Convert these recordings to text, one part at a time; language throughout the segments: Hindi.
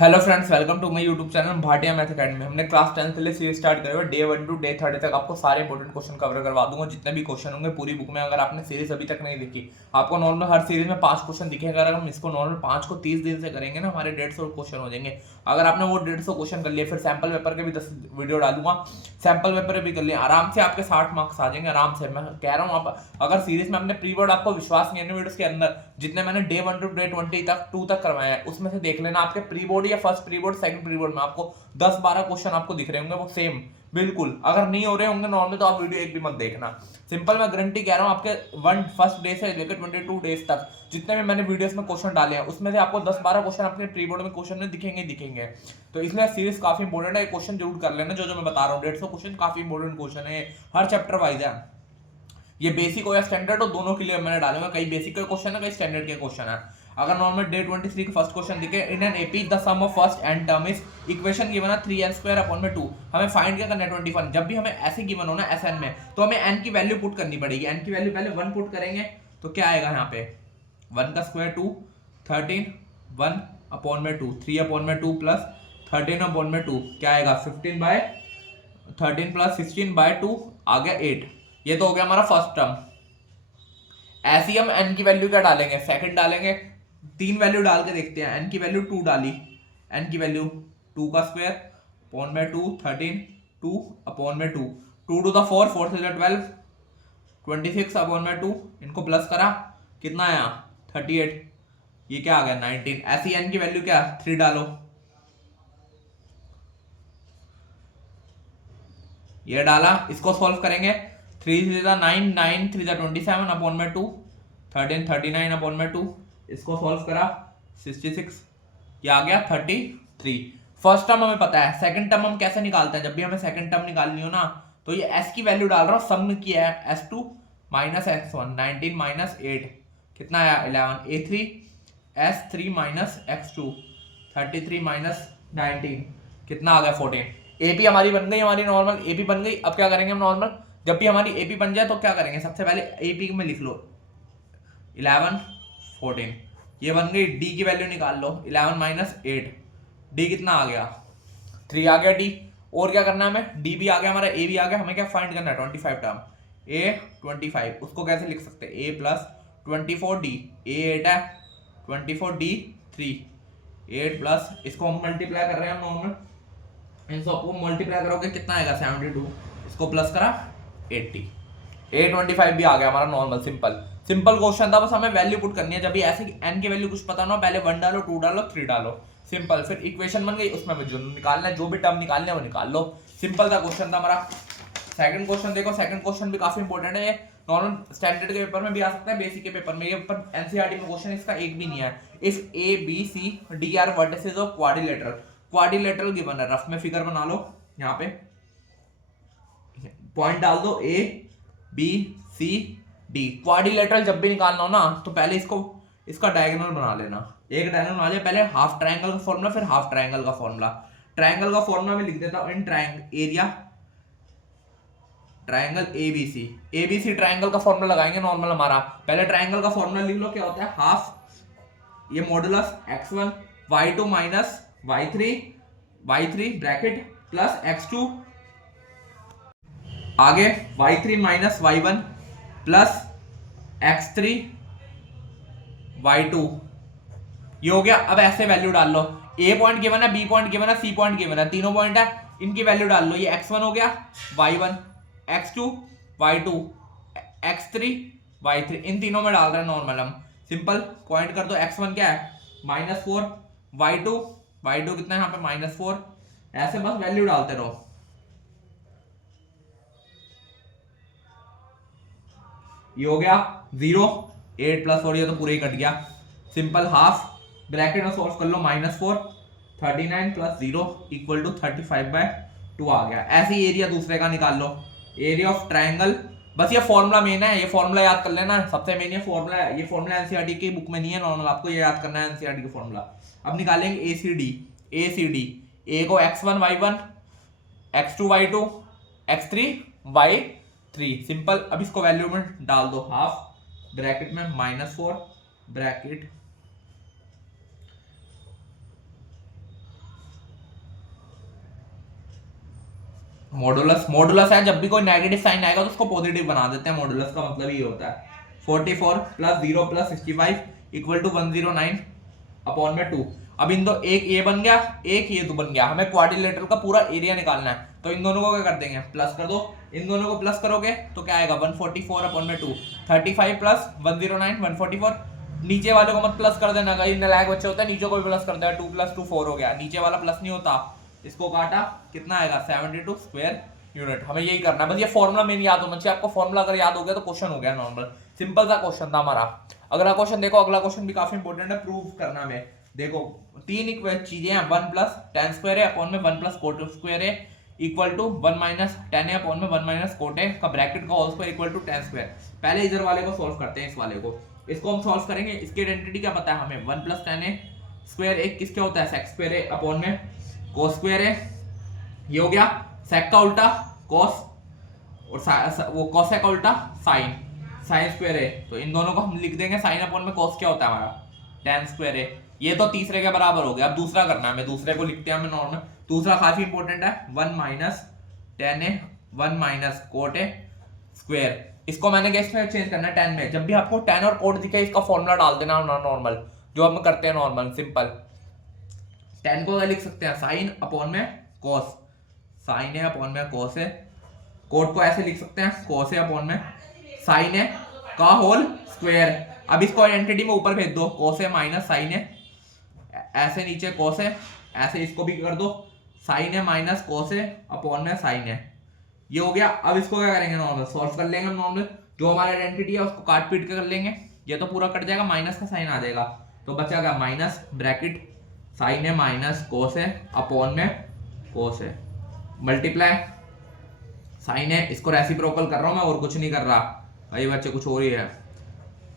Hello friends, welcome to my YouTube channel Bhatia math academy. हमने क्लास 10 से सीरीज स्टार्ट करी है। डे 1 टू डे 30 तक आपको सारे इंपॉर्टेंट क्वेश्चन कवर करवा दूंगा। जितने भी क्वेश्चन होंगे पूरी बुक में। अगर आपने सीरीज अभी तक नहीं देखी, आपको नॉर्मल हर सीरीज में 5 क्वेश्चन दिखेगा। अगर हम इसको नॉर्मल 5 को 30 दिन से करेंगे ना, हमारे 150 क्वेश्चन हो जाएंगे। अगर आपने वो 150 क्वेश्चन कर लिए, फिर सैंपल पेपर के भी 10 वीडियो डालूंगा, सैंपल पेपर भी कर लिए, आराम से आपके 60 मार्क्स आ जाएंगे आराम से। मैं कह रहा हूँ, आप अगर सीरीज में अपने प्री बोर्ड, आपको विश्वास नहीं है वीडियोस के अंदर जितने मैंने डे 1 टू डे 20 तक 2 तक करवाया है, उसमें से देख लेना आपके प्री बोर्ड या first pre board second pre board में आपको 10-12 क्वेश्चन आपको दिख रहे होंगे वो सेम बिल्कुल। अगर नहीं हो रहे होंगे नॉर्मल, तो आप वीडियो एक भी मत देखना। सिंपल मैं गारंटी कह रहा हूँ, आपके फर्स्ट डे से लेकर 22 डेज तक जितने भी मैंने वीडियोस में क्वेश्चन डाले हैं, उसमें से आपको 10-12 क्वेश्चन अपने प्री बोर्ड में क्वेश्चन में दिखेंगे। तो इसलिए सीरीज काफी इंपॉर्टेंट है। क्वेश्चन जरूर कर लेना जो मैं बता रहा हूँ। 150 क्वेश्चन काफी इंपॉर्टेंट क्वेश्चन है, हर चैप्टर वाइज है। ये बेसिक हो या स्टैंडर्ड हो, दोनों के लिए मैंने डालूंगा। कई बेसिक के क्वेश्चन है, कई स्टैंडर्ड के क्वेश्चन है। अगर नॉर्मल डे 23 का फर्स्ट क्वेश्चन दिखे, in an AP the sum of first and term is equation given है 3n² 2। हमें फाइंड क्या करना है 21। जब भी हमें ऐसे गिवन हो ना एसएन में, तो हमें n की वैल्यू पुट करनी पड़ेगी। n की वैल्यू पहले 1 पुट करेंगे तो क्या आएगा यहाँ पे 1 का स्क्वायर 2, 13, 1/2, 3/2 प्लस 13/2 क्या आएगा 15/13 प्लस 16/2 आ गया 8। ये तो हो गया हमारा फर्स्ट टर्म। ऐसे ही हम n की वैल्यू क्या डालेंगे, सेकंड डालेंगे। 3 वैल्यू डाल के देखते हैं। n की वैल्यू 2 डाली, n की वैल्यू 2 का स्क्वायर अपॉन में 2, 13, 2 अपॉन में 2, 2 टू द 4, 4 से 12, 26 अपॉन में 2, इनको प्लस करा कितना आया 38। ये क्या आ गया 19। ऐसी n की वैल्यू क्या 3 डालो, ये डाला, इसको सॉल्व करेंगे। 3 3 9, 9 3 27 अपॉन में 2, 13 39 अपॉन में 2, इसको सॉल्व करा 66, ये आ गया 33। फर्स्ट टर्म हमें पता है। सेकंड टर्म हम कैसे निकालते हैं, जब भी हमें सेकंड टर्म निकालनी हो ना, तो ये s की वैल्यू डाल रहा हूँ, सम में किया है s2 माइनस x1, 19 माइनस 8 कितना आया 11, a3 s3 minus x2 33 minus 19 कितना आ गया 14। एपी हमारी बन गई, हमारी नॉर्मल एपी बन गई। अब क्या करेंगे हम नॉर्मल, जब भी हमारी एपी बन जाए तो क्या करेंगे, सबसे पहले एपी में लिख लो 11 14, ये बन गई। डी की वैल्यू निकाल लो 11 माइनस 8, डी कितना आ गया 3 आ गया डी। और क्या करना है हमें, डी भी आ गया हमारा, ए भी आ गया। हमें क्या फाइंड करना है 25 टर्म, ए 25, उसको कैसे लिख सकते हैं ए प्लस 24d, ए 8 है 24d 3, 8 प्लस इसको हम मल्टीप्लाई कर रहे हैं नॉर्मल, इन सबको मल्टीप्लाई करोगे कितना आएगा 72, इसको प्लस करा 80, A25 भी आ गया हमारा नॉर्मल। सिंपल क्वेश्चन था, बस हमें वैल्यू पुट करनी है। जब भी ऐसे n की वैल्यू कुछ पता ना, पहले 1 डालो 2 डालो 3 डालो, सिंपल। फिर इक्वेशन बन गई, उसमें जो निकालना है, जो भी टर्म निकालने है वो निकाल लो। सिंपल सा क्वेश्चन था हमारा। सेकंड क्वेश्चन देखो, सेकंड क्वेश्चन भी काफी इंपॉर्टेंट है। ये नॉर्मल स्टैंडर्ड के पेपर में भी आ सकता है, बेसिक के पेपर में। ये पर एनसीईआरटी में क्वेश्चन इसका एक भी नहीं है। If A B C D are vertices of quadrilateral, quadrilateral given है, रफ में फिगर बना लो, यहाँ पे पॉइंट डाल दो A B C D. Quadrilateral जब भी निकालना हो ना, तो पहले इसका डायगोनल बना लेना। एक डायगोनल बना लिया, पहले हाफ ट्रायंगल का फॉर्मूला, फिर हाफ ट्रायंगल का फॉर्मूला। ट्रायंगल का फॉर्मूला में लिख देता हूं, in triangle area triangle ABC. ABC triangle का फॉर्मूला लगाएंगे नॉर्मल हमारा। पहले ट्रायंगल का फॉर्मूला लिख लो, क्या होता है हाफ, ये modulus x1 y2 minus y3 bracket plus x2, आगे y3 minus y1 plus x3 y2, ये हो गया। अब ऐसे वैल्यू डाल लो, a पॉइंट गिवन है, b पॉइंट गिवन है, c पॉइंट गिवन है, तीनों पॉइंट है, इनकी वैल्यू डाल लो। ये x1 हो गया, y1 x2 y2 x3 y3, इन तीनों में डाल रहे हैं नॉर्मल हम। सिंपल पॉइंट कर दो, x1 क्या है -4, y2 कितना है यहाँ पे -4, ऐसे बस वैल्यू डालते रहो। ये हो गया 0, 8 प्लस 4, ये तो पूरा ही कट गया। सिंपल हाफ ब्रैकेट में सॉल्व कर लो, -4 39 प्लस 0 इक्वल टू 35/2 आ गया। ऐसे ही एरिया दूसरे का निकाल लो, एरिया ऑफ ट्रायंगल। बस ये फॉर्मूला मेन है, ये फॉर्मूला याद कर लेना, सबसे मेन ये फॉर्मूला है। ये फॉर्मूला एनसीईआरटी की बुक में नहीं है नॉर्मल, आपको ये याद करना है एनसीईआरटी का फॉर्मूला। अब निकालेंगे एसीडी। ए को x1 y1, x2 y2, x3 y3, simple. अब इसको वैल्यू में डाल दो, हाफ ब्रैकेट में -4 ब्रैकेट मॉडुलस, मॉडुलस है जब भी कोई नेगेटिव साइन आएगा तो उसको पॉजिटिव बना देते हैं, मॉडुलस का मतलब ये होता है। 44 plus 0 plus 65 equal to 109 upon में 2। अब इन दो, एक ये बन गया, एक ये तो बन गया, हमें क्वाड्रिलेटरल का पूरा एरिया निकालना है, तो इन दोनों को क्या कर देंगे, प्लस कर दो। इन दोनों को प्लस करोगे तो क्या आएगा 144 अपॉन में 2, 35 प्लस 109 144। नीचे वाले को मत प्लस कर देना, कहीं नालायक बच्चे होता है नीचे को भी प्लस कर देगा, 2 + 2 4 हो गया, नीचे वाला प्लस नहीं होता, इसको काटा कितना आएगा 72 स्क्वायर यूनिट। हमें यही करना है बस, ये फॉर्मूला मेन याद होना चाहिए आपको, फॉर्मूला अगर याद हो गया तो क्वेश्चन हो गया नॉर्मल, सिंपल सा क्वेश्चन था हमारा। अगला क्वेश्चन देखो, अगला क्वेश्चन भी काफी इंपॉर्टेंट है, प्रूव करना में। देखो तीन चीजें हैं, 1 + tan स्क्वायर है अपॉन में 1 + cot स्क्वायर है इक्वल टू 1 - tan है अपॉन में 1 - cot है का ब्रैकेट का whole square equal to tan square. पहले इधर वाले को सॉल्व करते हैं, इस वाले को, इसको हम सॉल्व करेंगे। इसकी आइडेंटिटी क्या पता है हमें, 1 + tan स्क्वायर एक किसके होता है, sec स्क्वायर है अपॉन में cos स्क्वायर है, ये हो गया sec का उल्टा cos और वो cos का उल्टा sin स्क्वायर है, तो इन दोनों को हम लिख देंगे sin अपॉन में cos क्या होता है हमारा tan स्क्वायर है, ये तो तीसरे के बराबर हो गया। अब दूसरा करना है, हमें दूसरे को लिखते हैं हमें नॉर्मल, दूसरा काफी इंपॉर्टेंट है, 1 - tan 1 - cot स्क्वायर। इसको मैंने किस में चेंज करना है, tan में। जब भी आपको tan और cot दिखे इसका फॉर्मूला डाल देना नॉर्मल, जो हम करते हैं नॉर्मल सिंपल। tan को क्या लिख सकते हैं, sin अपॉन में cos, sin है अपॉन में cos है, cot को ऐसे लिख सकते हैं cos है अपॉन में sin है का होल स्क्वायर। अब इसको आइडेंटिटी में ऊपर भेज दो, cos है माइनस sin है, ऐसे नीचे cos है, ऐसे इसको भी कर दो sin है माइनस cos है अपॉन में sin है, ये हो गया। अब इसको क्या करेंगे नॉर्मल सॉल्व कर लेंगे, नॉर्मल जो हमारा आइडेंटिटी है उसको काट पीट के कर लेंगे, ये तो पूरा कट जाएगा, माइनस का साइन आ जाएगा, तो बचा क्या माइनस ब्रैकेट sin है माइनस cos है अपॉन में cos है मल्टीप्लाई sin है, इसको रेसिप्रोकल कर रहा हूं मैं और कुछ नहीं कर रहा भाई बच्चे, कुछ और ही है,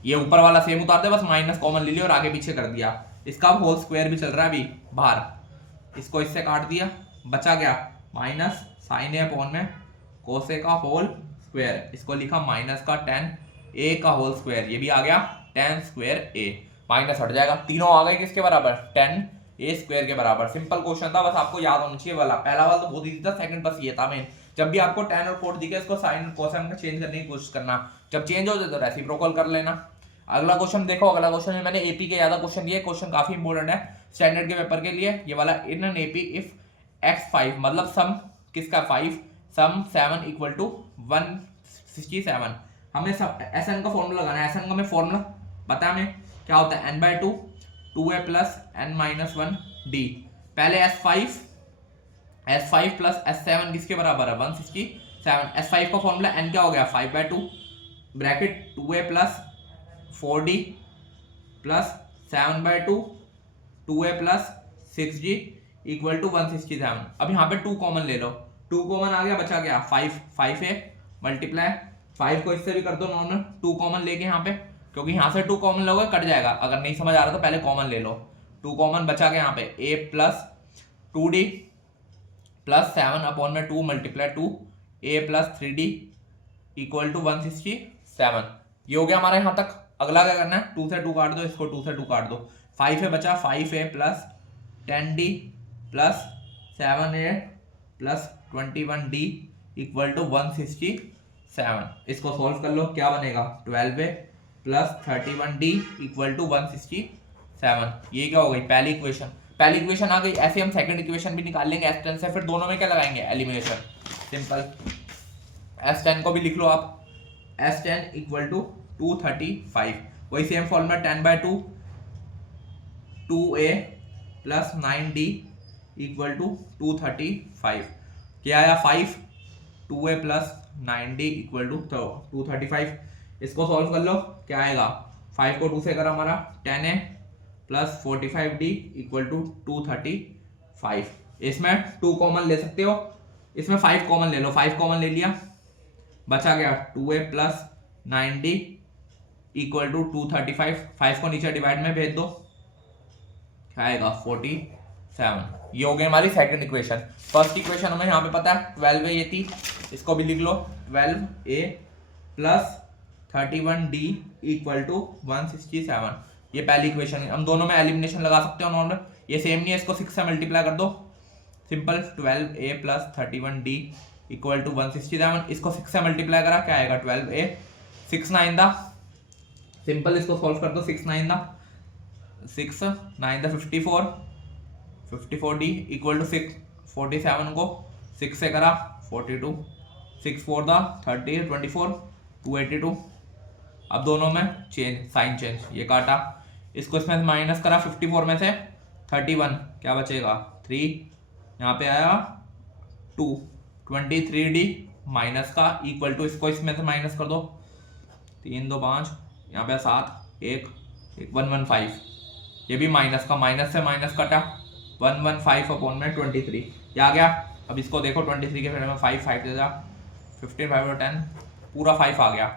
ये ऊपर वाला सेम उतार दे, बस माइनस कॉमन ले लिया और आगे पीछे कर दिया, इसका होल स्क्वायर भी चल रहा है अभी बाहर, इसको इससे काट दिया, बचा गया माइनस sin है अपॉन में cos का होल स्क्वायर, इसको लिखा माइनस का tan a का होल स्क्वायर, ये भी आ गया tan स्क्वायर a, माइनस हट जाएगा, तीनों आ गए किसके बराबर, tan a स्क्वायर के बराबर। सिंपल क्वेश्चन था, बस आपको याद होना चाहिए वाला, पहला वाला तो बहुत इजी था, सेकंड बस ये था मेन। जब भी आपको tan और cot दिखे इसको sin और cos में चेंज करने की कोशिश करना, जब चेंज हो जाए तो रेसिप्रोकल कर लेना। अगला क्वेश्चन देखो, अगला क्वेश्चन में मैंने एपी के ज्यादा क्वेश्चन दिए, क्वेश्चन काफी इंपॉर्टेंट है स्टैंडर्ड के पेपर के लिए, ये वाला इन एन एपी इफ x5 मतलब सम किसका 5 सम 7 इक्वल टू 167, हमें सब SN का फॉर्मूला लगाना है, SN का हमें फॉर्मूला पता है हमें क्या होता है, n/2 2a plus n-1 d। पहले S5 प्लस S7 किसके बराबर है 167, S5 का फॉर्मूला n क्या हो गया 5/2 bracket 2a plus 4d plus 7/2 2a plus 6d equal to 167। अब यहाँ पे 2 कॉमन ले लो, 2 कॉमन आ गया, बचा गया 5 है मल्टीप्लाई 5 को इससे भी कर दो नॉर्मल, 2 कॉमन लेके यहाँ पे, क्योंकि यहाँ से 2 कॉमन लोगे कट जाएगा, अगर नहीं समझ आ रहा तो पहले कॉमन ले लो, 2 कॉमन बचा गया यहाँ पे a plus 2d plus 7 upon में 2 multiply 2 a plus 3d equal to 167, ये हो गया हमारा यहाँ तक। अगला क्या करना है, 2 से 2 काट दो, इसको 2 से 2 काट दो, 5 है बचा 5a plus 10d plus 7a plus 21d equal to 167, इसको सॉल्व कर लो, क्या बनेगा 12a plus 31d equal to 167, ये क्या हो गई पहली इक्वेशन। पहली इक्वेशन आ गई, ऐसे हम सेकंड इक्वेशन भी निकाल लेंगे S10 से, फिर दोनों में क्या लगाएंगे एलिमिनेशन, सिंपल S10 को भी लिख लो आप, S10 इक्वल टू 235, वही same formula 10/2 2a plus 9d equal to 235, क्या आया 5 2a plus 9d equal to 235, इसको सॉल्व कर लो, क्या आएगा 5 को 2 से करा हमारा 10a plus 45d equal to 235, इसमें 2 कॉमन ले सकते हो, इसमें 5 कॉमन ले लो, 5 कॉमन ले लिया, बचा गया 2a plus 9d equal to 235, 5 को नीचे डिवाइड में भेज दो, क्या आएगा 47, ये हो गई हमारी सेकंड इक्वेशन। फर्स्ट इक्वेशन हमें यहाँ पे पता है 12a ये थी, इसको भी लिख लो 12a plus 31d equal to 167, ये पहली इक्वेशन है। हम दोनों में एलिमिनेशन लगा सकते हो नॉर्मल, ये सेम नहीं है, इसको 6 से मल्टीप्लाई कर दो, simple 12a plus 31d equal to 167। इसको 6 से मल्टीप्लाई करा क्या आएगा 12a। 6 9 दा सिंपल, इसको सॉल्व कर दो। 6 9 दा 54 54d इक्वल टू 6 47 को 6 से करा 42 6 4 दा 30 24 282। अब दोनों में चेंज, साइन चेंज, ये काटा, इसको इसमें से माइनस करा 54 में से 31 क्या बचेगा 3, यहाँ पे आया 2 23d माइनस का इक्वल टू, इसको इसमें से माइनस कर दो 3 2 5, यहाँ पे 7 1 115, ये भी माइनस का, माइनस से माइनस कटा 115 अपॉन में 23 ये आ गया। अब इसको देखो 23 के फिर में 5 5 दे जा 15 5 और 10 पूरा 5 आ गया।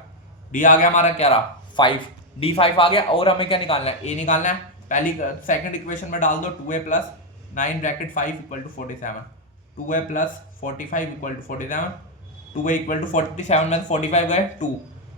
डी आ गया हमारा क्या रहा 5, डी 5 आ गया। और हमें क्या निकालना है, ए निकालना है। पहली सेकंड इक्वेशन में डाल दो 2a plus 9 bracket 5 equal to 47, 2a plus 45 equal to 47, 2a equal to 47 में 45 गए 2,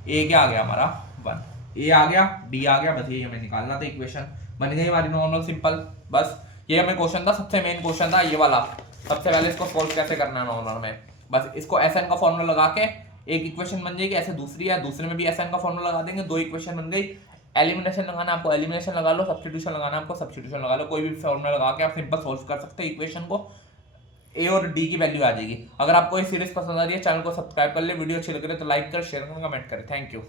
ए क्या आ गया हमारा 1, ए आ गया, डी आ गया। बस ये हमें निकालना था, इक्वेशन बन गई हमारी नॉर्मल सिंपल। बस ये हमें क्वेश्चन था, सबसे मेन क्वेश्चन था ये वाला। सबसे पहले इसको सोल्व कैसे करना है नॉर्मल में, बस इसको एसएन का फॉर्मूला लगा के एक इक्वेशन बन जाएगी, ऐसे दूसरी है, दूसरे में भी एसएन का फॉर्मूला लगा देंगे, 2 इक्वेशन बन गई। एलिमिनेशन लगाना आपको एलिमिनेशन लगा लो, सब्स्टिट्यूशन लगाना आपको सब्स्टिट्यूशन लगा लो, कोई भी फॉर्मूला लगा के आप सिंपल सोल्व कर सकते हैं इक्वेशन को, ए और डी की वैल्यू आ जाएगी। अगर आपको ये सीरीज पसंद आ रही है चैनल को सब्सक्राइब कर ले, वीडियो अच्छी लग रही है तो लाइक कर, शेयर कर, कमेंट करें। Thank you.